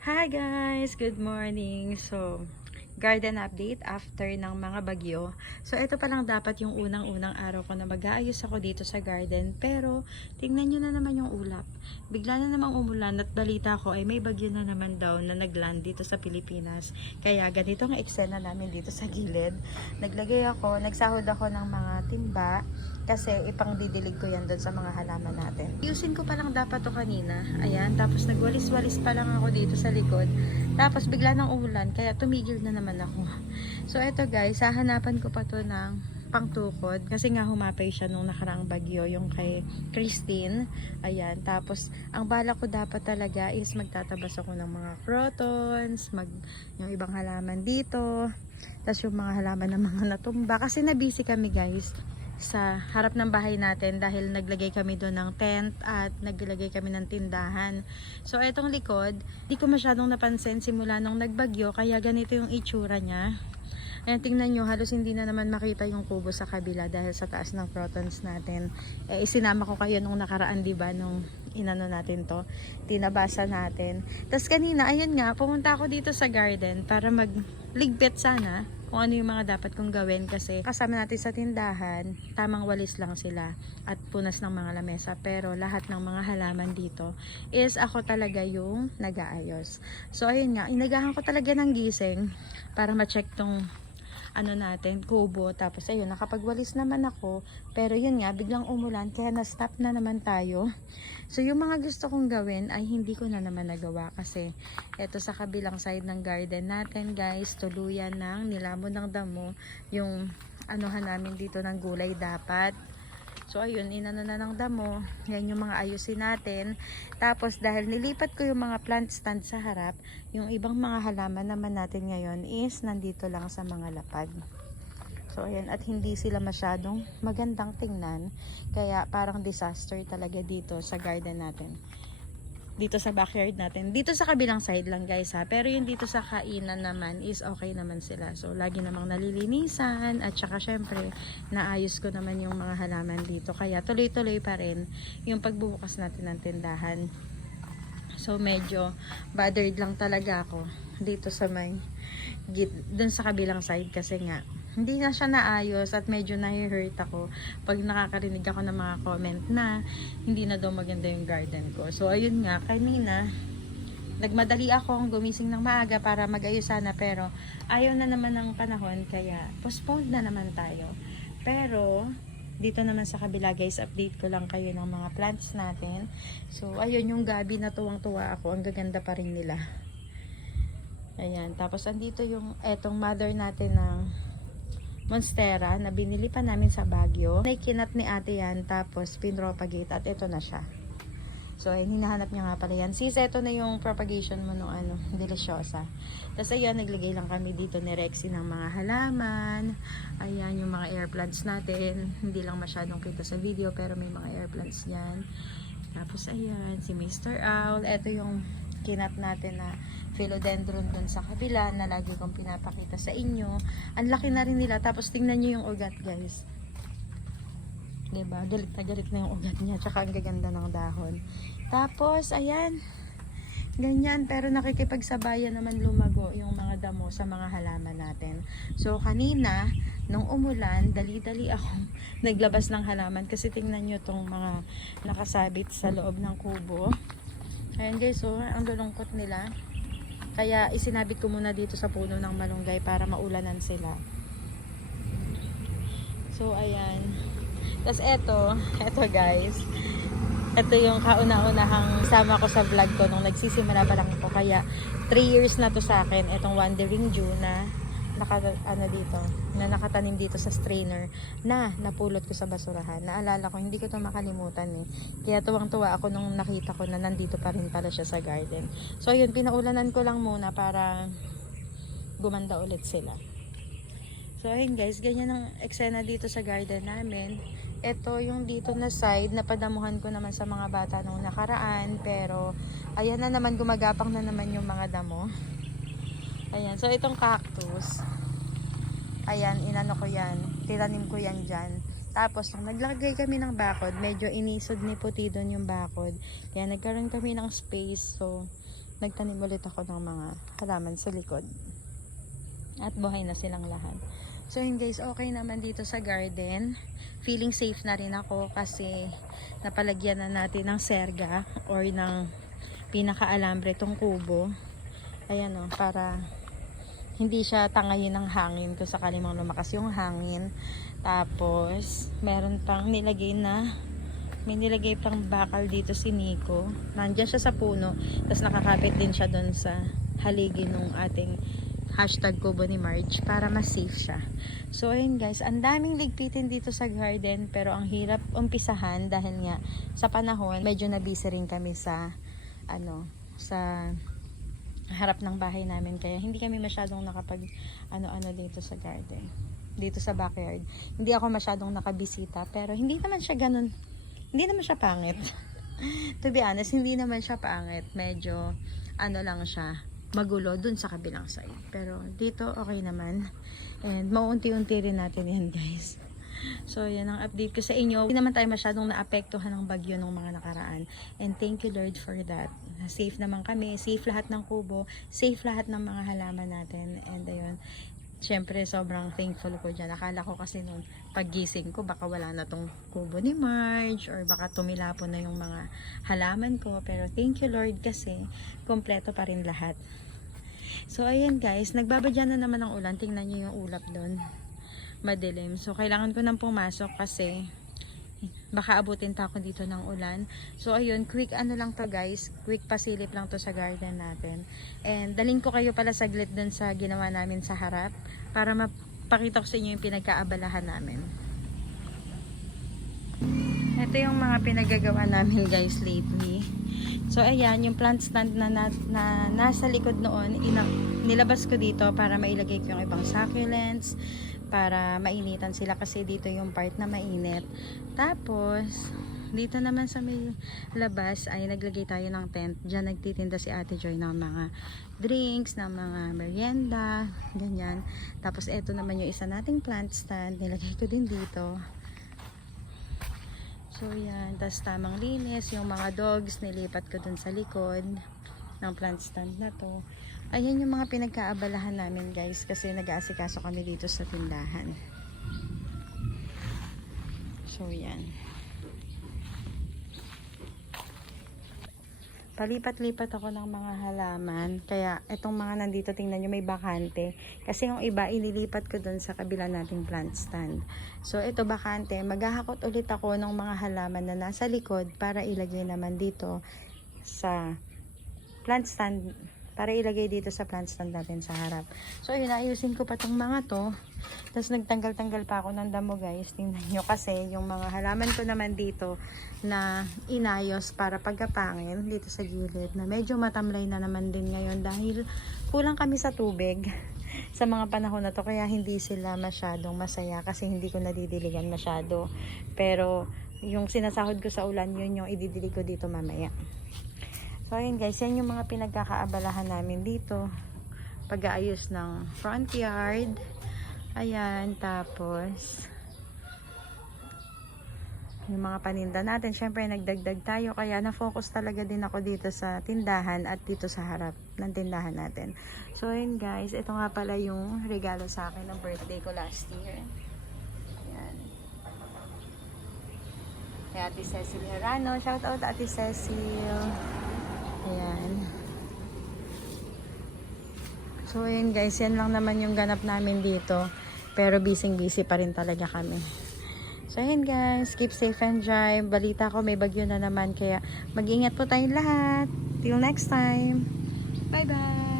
Hi guys! Good morning! So, garden update after ng mga bagyo. So, ito pa lang dapat yung unang-unang araw ko na mag-aayos ako dito sa garden. Pero, tingnan nyo na naman yung ulap. Bigla na namang umulan at balita ko ay may bagyo na naman daw na nagland dito sa Pilipinas. Kaya, ganito ang eksena namin dito sa gilid. Nagsahod ako ng mga timba kasi ipang didilig ko yan doon sa mga halaman natin. Ayusin ko pa lang dapat to kanina. Ayan, tapos nagwalis-walis pa lang ako dito sa likod. Tapos bigla nang umulan, kaya tumigil na naman ako. So eto guys, hahanapan ko pa to ng pangtukod. Kasi nga humapay siya nung nakaraang bagyo, yung kay Christine. Ayan, tapos ang bala ko dapat talaga is magtatabas ako ng mga crotons, yung ibang halaman dito. Tapos yung mga halaman ng mga natumba. Kasi nabisi kami guys sa harap ng bahay natin dahil naglagay kami doon ng tent at naglagay kami ng tindahan. So etong likod, di ko masyadong napansin simula nung nagbagyo kaya ganito yung itsura niya. Ayan, tingnan nyo, halos hindi na naman makita yung kubo sa kabila dahil sa taas ng crotons natin. Isinama ko kayo nung nakaraan, diba, nung inano natin to, tinabasa natin. Tapos kanina, ayun nga, pumunta ako dito sa garden para magligpit sana kung ano yung mga dapat kong gawin kasi kasama natin sa tindahan, tamang walis lang sila at punas ng mga lamesa, pero lahat ng mga halaman dito is ako talaga yung nag-aayos. So ayun nga, inagahan ko talaga ng gising para ma-check tong ano natin, kubo. Tapos ayun, nakapagwalis naman ako, pero yun nga, biglang umulan kaya na-stop na naman tayo. So yung mga gusto kong gawin ay hindi ko na naman nagawa kasi eto sa kabilang side ng garden natin guys, tuluyan ng nilamon ng damo yung anuhan namin dito ng gulay dapat. So ayun, inano na ng damo. Yan yung mga ayusin natin. Tapos dahil nilipat ko yung mga plant stand sa harap, yung ibang mga halaman naman natin ngayon is nandito lang sa mga lapag. So ayan, at hindi sila masyadong magandang tingnan. Kaya parang disaster talaga dito sa garden natin. Dito sa backyard natin. Dito sa kabilang side lang guys ha. Pero yung dito sa kainan naman is okay naman sila. So lagi namang nalilinisan. At saka syempre naayos ko naman yung mga halaman dito. Kaya tuloy-tuloy pa rin yung pagbubukas natin ng tindahan. So medyo bothered lang talaga ako dito sa may dun sa kabilang side kasi nga hindi na siya naayos at medyo nahi-hurt ako pag nakakarinig ako ng mga comment na hindi na daw maganda yung garden ko. So ayun nga, kanina nagmadali akong gumising ng maaga para mag-ayos sana pero ayaw na naman ng panahon kaya postpone na naman tayo. Pero dito naman sa kabila guys, update ko lang kayo ng mga plants natin. So ayun yung gabi na tuwang-tuwa ako, ang gaganda pa rin nila. Ayan, tapos andito yung etong mother natin ng monstera na binili pa namin sa Baguio. Naikinat ni ate yan, tapos pinropagate at ito na siya. So ayun, hinahanap niya nga pala yan. Sis, ito na yung propagation mo nung ano, deliciosa. Tapos ayun, naglagay lang kami dito ni Rexy ng mga halaman. Ayan, yung mga air plants natin. Hindi lang masyadong kita sa video, pero may mga air plants yan. Tapos ayan, si Mr. Owl. Ito yung kinat natin na philodendron dun sa kabila na lagi kong pinapakita sa inyo. Ang laki na rin nila. Tapos tingnan nyo yung ugat guys. Diba? Galit na yung ugat niya. Tsaka ang gaganda ng dahon. Tapos ayan. Ganyan. Pero nakikipagsabayan naman lumago yung mga damo sa mga halaman natin. So kanina, nung umulan, dali-dali ako naglabas ng halaman. Kasi tingnan nyo tong mga nakasabit sa loob ng kubo. Ayan guys, oh, ang lulungkot nila. Kaya isinabit ko muna dito sa puno ng malunggay para maulanan sila. So ayan. Tapos eto guys. Ito yung kauna-unahang sama ko sa vlog ko nung nagsisimula pa lang ako. Kaya 3 years na to sa akin. Itong Wandering Jew na nakatanim dito sa strainer na napulot ko sa basurahan. Naalala ko, hindi ko ito makalimutan eh. Kaya tuwang-tuwa ako nung nakita ko na nandito pa rin pala siya sa garden. So yun, pinaulanan ko lang muna para gumanda ulit sila. So ayun guys, ganyan ang eksena dito sa garden namin. Ito yung dito na side, napadamuhan ko naman sa mga bata nung nakaraan. Pero ayan na naman, gumagapang na naman yung mga damo. Ayan, so itong cactus, ayan, inano ko yan, tinanim ko yan dyan. Tapos, nung naglagay kami ng bakod, medyo inisod ni puti doon yung bakod. Kaya nagkaroon kami ng space, so nagtanim ulit ako ng mga halaman sa likod. At buhay na silang lahat. So yun guys, okay naman dito sa garden. Feeling safe na rin ako kasi napalagyan na natin ng serga or ng pinaka-alambre tong kubo. Ayan o, para hindi siya tangayin ng hangin kung sakaling mang lumakas yung hangin. Tapos, meron pang may nilagay pang bakal dito si Nico. Nandyan siya sa puno. Tapos nakakapit din siya doon sa haligi nung ating hashtag kubo ni Marge para mas safe siya. So ayun guys, ang daming ligpitin dito sa garden pero ang hirap umpisahan dahil nga sa panahon medyo na busy rin kami sa sa harap ng bahay namin kaya hindi kami masyadong nakapag dito sa garden, dito sa backyard. Hindi ako masyadong nakabisita pero hindi naman siya ganun, hindi naman siya pangit. To be honest, hindi naman siya pangit, medyo lang siya magulo dun sa kabilang side. Pero dito okay naman. And maunti-unti rin natin yan guys. So yan ang update ko sa inyo. Hindi naman tayo masyadong naapektuhan ng bagyo ng mga nakaraan. And thank you Lord for that. Safe naman kami. Safe lahat ng kubo. Safe lahat ng mga halaman natin. And ayun. Syempre sobrang thankful ko dyan. Akala ko kasi nung paggising ko baka wala na tong kubo ni Marge or baka tumilapon na yung mga halaman ko. Pero thank you Lord kasi kompleto pa rin lahat. So ayan guys, nagbabadya na naman ang ulan. Tingnan nyo yung ulap doon. Madilim. So kailangan ko nang pumasok kasi baka abutin pa ako dito ng ulan. So ayun, quick lang to guys. Quick pasilip lang to sa garden natin. And dalhin ko kayo pala saglit dun sa ginawa namin sa harap para mapakita ko sa inyo yung pinagkaabalahan namin. Ito yung mga pinagagawa namin guys lately. So ayan, yung plant stand na nasa likod noon, nilabas ko dito para mailagay ko yung ibang succulents, para mainitan sila kasi dito yung part na mainit. Tapos, dito naman sa may labas ay naglagay tayo ng tent. Diyan nagtitinda si Ate Joy ng mga drinks, ng mga merienda, ganyan. Tapos eto naman yung isa nating plant stand, nilagay ko din dito. So yan, tas tamang linis, yung mga dogs nilipat ko dun sa likod ng plant stand na to. Ayan yung mga pinagkaabalahan namin guys kasi nag-aasikaso kami dito sa tindahan. So yan. Palipat-lipat ako ng mga halaman. Kaya itong mga nandito, tingnan nyo may bakante. Kasi yung iba ililipat ko dun sa kabila nating plant stand. So ito bakante, maghahakot ulit ako ng mga halaman na nasa likod para ilagay naman dito sa plant stand. Para ilagay dito sa plant stand natin sa harap. So yun, ayusin ko pa tong mga to. Tapos nagtanggal-tanggal pa ako ng damo guys. Tingnan nyo kasi yung mga halaman ko naman dito na inayos para pagkapangin dito sa gilid. Na medyo matamlay na naman din ngayon dahil kulang kami sa tubig sa mga panahon na to. Kaya hindi sila masyadong masaya kasi hindi ko nadidiligan masyado. Pero yung sinasahod ko sa ulan, yun yung ididilig ko dito mamaya. So ayun guys, yan yung mga pinagkakaabalahan namin dito. Pag-aayos ng front yard. Ayan, tapos yung mga paninda natin. Syempre nagdagdag tayo kaya na-focus talaga din ako dito sa tindahan at dito sa harap ng tindahan natin. So ayun guys, ito nga pala yung regalo sa akin ng birthday ko last year. Ayan. Kay Ate Cecil Herano. Shout out Ate Cecil. Ayan. So ayun guys, yan lang naman yung ganap namin dito. Pero busy pa rin talaga kami. So ayun guys, keep safe and dry. Balita ko may bagyo na naman kaya mag-ingat po tayong lahat. Till next time. Bye bye.